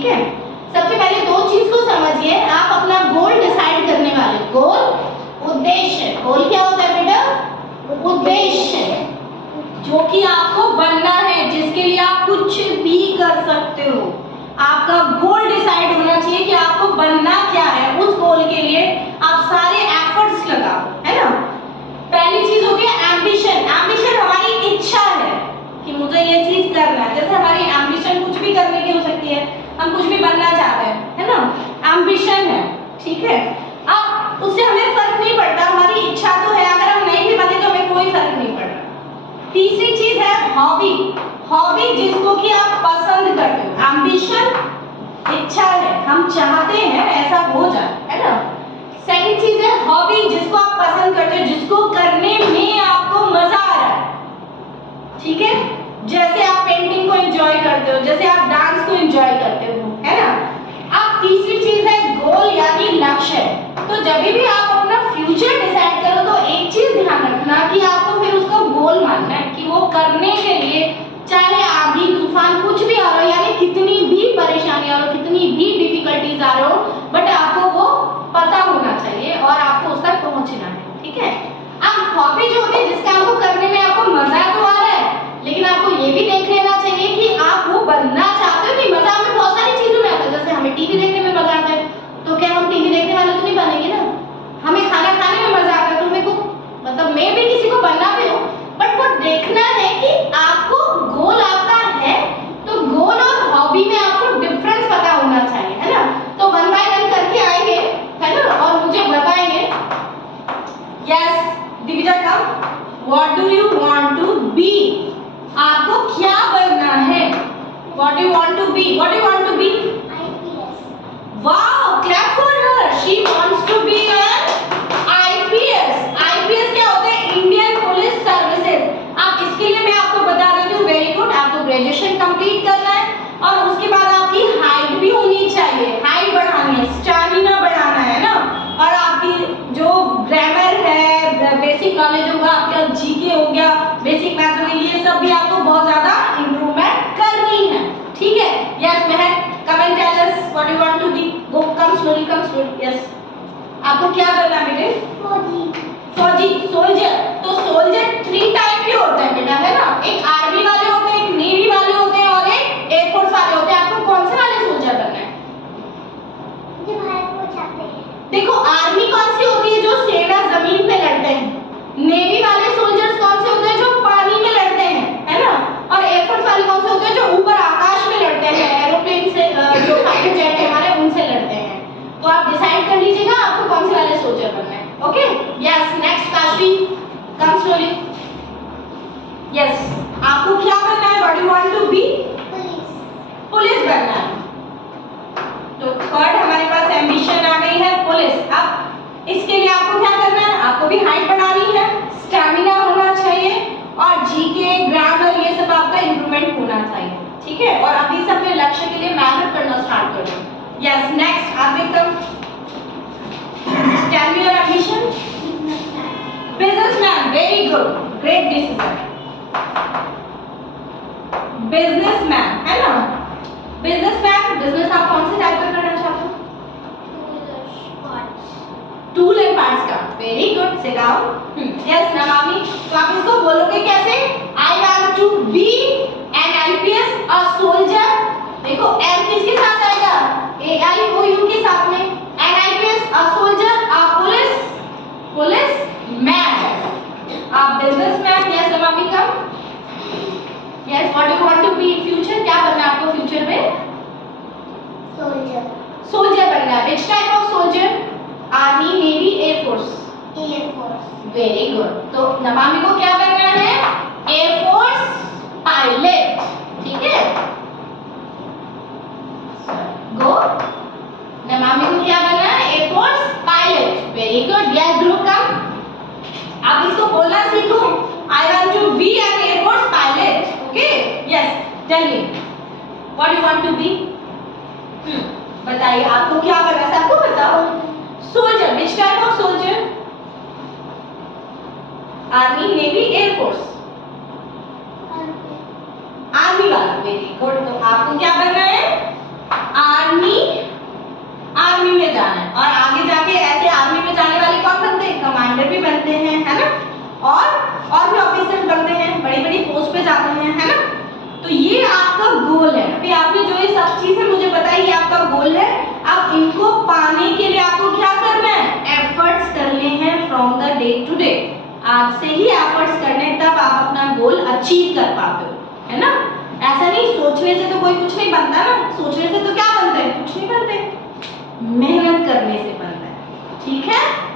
ठीक है, सबसे पहले दो चीज को समझिए। आप अपना गोल डिसाइड करने वाले, गोल उद्देश्य, गोल क्या होता है बेटा? उद्देश्य, जो कि आपको बनना है, जिसके लिए आप कुछ भी कर सकते हो। आपका गोल डिसाइड होना चाहिए कि आपको बनना क्या है। उस गोल के लिए आप सारे एफर्ट्स लगाओ, है ना। पहली चीज हो गया एम्बिशन। एम्बिशन हमारी इच्छा है कि मुझे ये चीज करना है। जैसे हमारी एम्बिशन कुछ भी करने की हो सकती है, हम कुछ भी बनना चाहते हैं, है ना, एम्बिशन है, ठीक है। अब उससे हमें फर्क नहीं पड़ता, हमारी इच्छा तो है, अगर हम नहीं भी बने तो हमें कोई फर्क नहीं पड़ता। तीसरी चीज है हॉबी। हॉबी जिसको कि आप पसंद करते हो। एम्बिशन इच्छा है, हम चाहते हैं ऐसा हो जाए, है ना। सेकंड चीज है हॉबी, जिसको आप पसंद करते हो, जिसको करने में आपको मजा आ रहा है, ठीक है। जैसे आप पेंटिंग को एंजॉय करते हो, जैसे आप डांस को एंजॉय करते हो, है ना। अब तीसरी चीज है गोल यानी लक्ष्य। तो जब भी आप अपना फ्यूचर डिसाइड करो तो एक चीज ध्यान रखना कि आपको फिर उसको गोल मानना है कि वो करने के लिए चाहे आंधी तूफान कुछ भी आ रहा हो, यानी कितनी भी परेशानी आ रहा हो, कितनी भी डिफिकल्टीज आ रहा हो, बट आपको वो पता होना चाहिए और आपको उस तक पहुंचना है, ठीक है। अब हॉबी जो होती है, जिसका आपको करने में आपको मजा तो आ रहा है, लेकिन आपको ये भी देख लेना चाहिए कि आप वो बनना चाहते हो। नहीं, मजा हमें बहुत सारी चीजों में आता है। जैसे हमें टीवी देखने में मजा आता है, तो क्या हम टीवी देखने वाले तो नहीं बनेंगे ना। हमें खाना खाने में मजा आता है, तो हमें को मतलब मैं भी किसी को बनना भी हो, बट वो देखना है कि आपको गोल आपका है, तो गोल और हॉबी में आपको डिफरेंस पता होना चाहिए, है ना। तो वन बाय वन करके आएंगे, है ना, और मुझे बताएंगे। Yes Divija, come. What do you want to be? आपको क्या बनना है? What do you want to be? What do you want to be? IPS. Wow, clap for her. She wants to be an IPS. IPS क्या होता है? Indian police services. अब इसके लिए मैं आपको बता देती हूँ, वेरी गुड। आपको ग्रेजुएशन कंप्लीट करना है और उसके बाद आपकी हाइट भी होनी चाहिए, हाइट बढ़ानी है, स्टैमिना बढ़ाना है ना। और आपकी जो ग्रामर है, बेसिक नॉलेज होगा, आपका जीके हो गया, बेसिक मैथ्स हो गया, ये सब भी आपको बहुत ज्यादा इंप्रूवमेंट करनी है, ठीक है। Yes Mahak, come and tell us what you want to be. Go, come slowly, come slowly. Yes, आपको क्या करना है बेटे? फौजी। फौजी, सोल्जर। तो सोल्जर 3 टाइप के होते हैं बेटा, है ना। एक आर्मी वाले होते हैं, एक नेवी वाले होते हैं और एक एयरफोर्स वाले होते हैं। आपको कौन से वाले सोल्जर बनना है? जो भारत को चाहते हैं। देखो, आर्मी कौन सी होती है? जो सेना जमीन पे लड़ते हैं। नेवी वाले सोल्जर्स कौन से होते हैं? जो पानी में लड़ते हैं, है ना। और एयरफोर्स वाले कौन से होते हैं? जो ऊपर आकाश में लड़ते हैं, एरोप्लेन से, जो फाइटर जेट है हमारे, उनसे लड़ते हैं। तो आप डिसाइड कर लीजिएगा आपको कौन से वाले सोल्जर बनना है, okay. Yes, next Kashi, come slowly. Yes, आपको क्या बनना है? What you want to be? Police. Police बनना है। तो थर्ड हमारे पास एम्बिशन आ गई है, पुलिस। अब इसके लिए आपको क्या करना है? आपको भी हाइट बढ़ानी है, स्टैमिना होना चाहिए और जीके, ग्रामर, ये सब आपका इंप्रूवमेंट होना चाहिए, ठीक है। और अभी से अपने लक्ष्य के लिए मेहनत करना स्टार्ट कर दो। यस, नेक्स्ट आप एकदम tell me your ambition. Businessman, very good, great decision. Businessman, है ना। बिजनेसमैन, बिजनेस आप कौन से टाइप का करना चाहते हो? टूल एंड पार्ट्स का, very good, sit down. Yes Namami, तो आप इसको बोलोगे कैसे? I want to be an IPS, a soldier. देखो एम किसके साथ आएगा? ए आई ओ यू के साथ में। An IPS, a soldier, a policeman, a businessman. Yes Namami, come. Yes, what do you want to be in future? क्या बनना है आपको फ्यूचर में? सोल्जर। सोल्जर बनना है। Which type of soldier? Army, navy, air force? Air force. Very good. तो नमामि को क्या बनना है? एयरफोर्स पायलट, ठीक है। गो, नमामि को क्या बनना है? Air force pilot, very good. Yes Dhruv, come. आप इसको बोलना सीखो, I want to be an air force pilot, okay. Yes, tell me what you want to be. बताइए आपको क्या बनना है, सबको बताओ। Soldier, which type of soldier? Army, navy, air force? Army वाला, वेरी गुड। तो आपको क्या बनना है? गोल है। अभी आपने जो ये सब चीजें मुझे बताई ये आपका गोल है। अब इनको पाने के लिए आपको क्या करना है, एफर्ट्स करने हैं from the day to day. आज से ही एफर्ट्स करने, तब आप अपना गोल अचीव कर पाते हो, है ना। ऐसा नहीं सोचने से तो कोई कुछ नहीं बनता ना, सोचने से तो क्या बनता है, कुछ नहीं बनते, मेहनत करने से बनता है। ठीक है।